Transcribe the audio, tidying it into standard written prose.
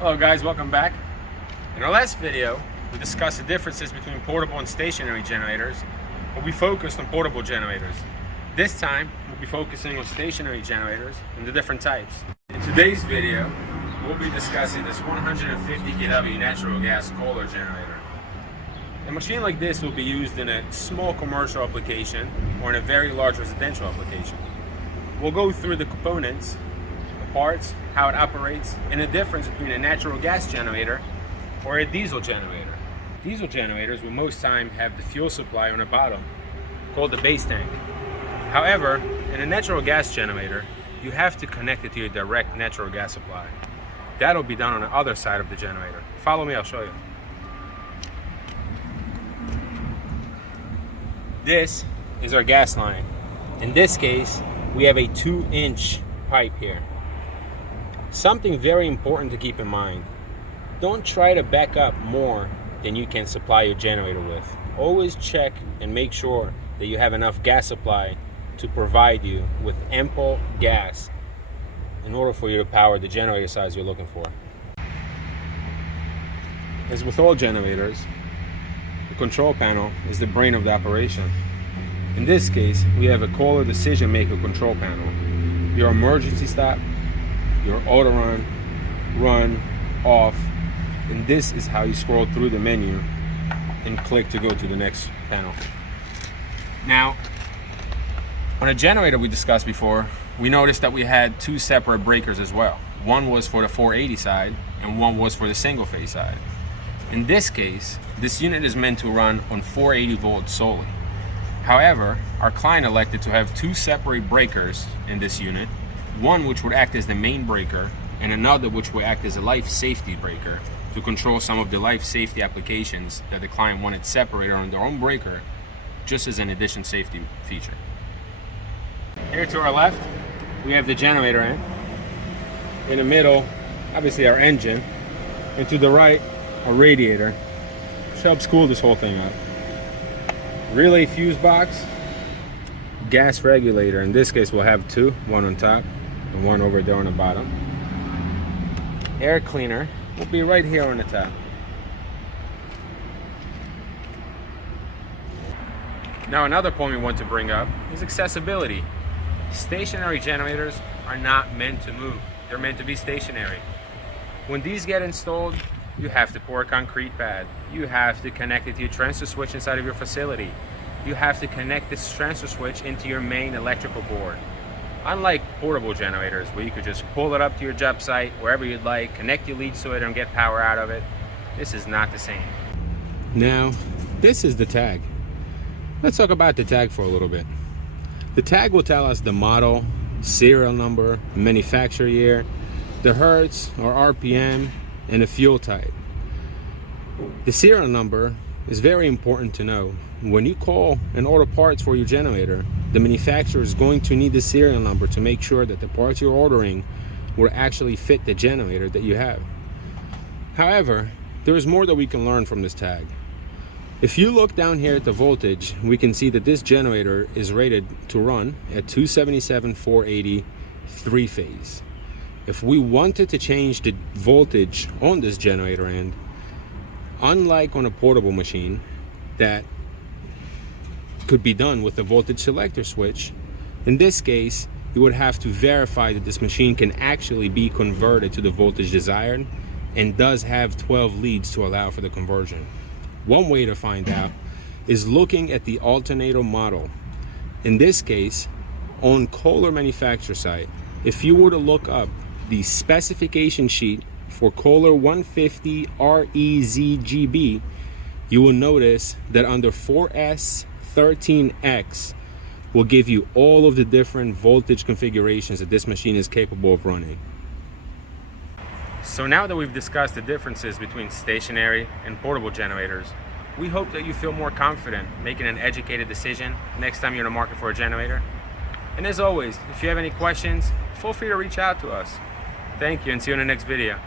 Hello guys, welcome back. In our last video, we discussed the differences between portable and stationary generators, but we focused on portable generators. This time, we'll be focusing on stationary generators and the different types. In today's video, we'll be discussing this 150 kW natural gas Kohler generator. A machine like this will be used in a small commercial application or in a very large residential application. We'll go through the components, parts, how it operates, and the difference between a natural gas generator or a diesel generator. Diesel generators will most time have the fuel supply on the bottom, called the base tank. However, in a natural gas generator, you have to connect it to your direct natural gas supply. That'll be done on the other side of the generator. Follow me, I'll show you. This is our gas line. In this case, we have a 2-inch pipe here. Something very important to keep in mind. Don't try to back up more than you can supply your generator with. Always check and make sure that you have enough gas supply to provide you with ample gas in order for you to power the generator size you're looking for. As with all generators, the control panel is the brain of the operation. In this case, we have a Kohler decision maker control panel. Your emergency stop, your auto run, off, and this is how you scroll through the menu and click to go to the next panel. Now, on a generator we discussed before, we noticed that we had two separate breakers as well. One was for the 480 side and one was for the single phase side. In this case, this unit is meant to run on 480 volts solely. However, our client elected to have two separate breakers in this unit, one which would act as the main breaker and another which would act as a life safety breaker to control some of the life safety applications that the client wanted separated on their own breaker, just as an addition safety feature. Here to our left, we have the generator end. In the middle, obviously our engine, and to the right, a radiator, which helps cool this whole thing up. Relay fuse box, gas regulator. In this case, we'll have two, one on top and one over there on the bottom. Air cleaner will be right here on the top. Now, another point we want to bring up is accessibility. Stationary generators are not meant to move. They're meant to be stationary. When these get installed, you have to pour a concrete pad. You have to connect it to your transfer switch inside of your facility. You have to connect this transfer switch into your main electrical board. Unlike portable generators, where you could just pull it up to your job site, wherever you'd like, connect your leads to it and get power out of it, this is not the same. Now, this is the tag. Let's talk about the tag for a little bit. The tag will tell us the model, serial number, manufacturer year, the hertz or RPM, and the fuel type. The serial number is very important to know. When you call and order parts for your generator, the manufacturer is going to need the serial number to make sure that the parts you're ordering will actually fit the generator that you have. However, there is more that we can learn from this tag. If you look down here at the voltage, we can see that this generator is rated to run at 277 480 3-phase. If we wanted to change the voltage on this generator end, unlike on a portable machine that could be done with a voltage selector switch, in this case you would have to verify that this machine can actually be converted to the voltage desired and does have 12 leads to allow for the conversion. One way to find out is looking at the alternator model. In this case, on Kohler manufacturer site, if you were to look up the specification sheet for Kohler 150 REZGB, you will notice that under 4S13X will give you all of the different voltage configurations that this machine is capable of running. So now that we've discussed the differences between stationary and portable generators, we hope that you feel more confident making an educated decision next time you're in the market for a generator. And as always, if you have any questions, feel free to reach out to us. Thank you and see you in the next video.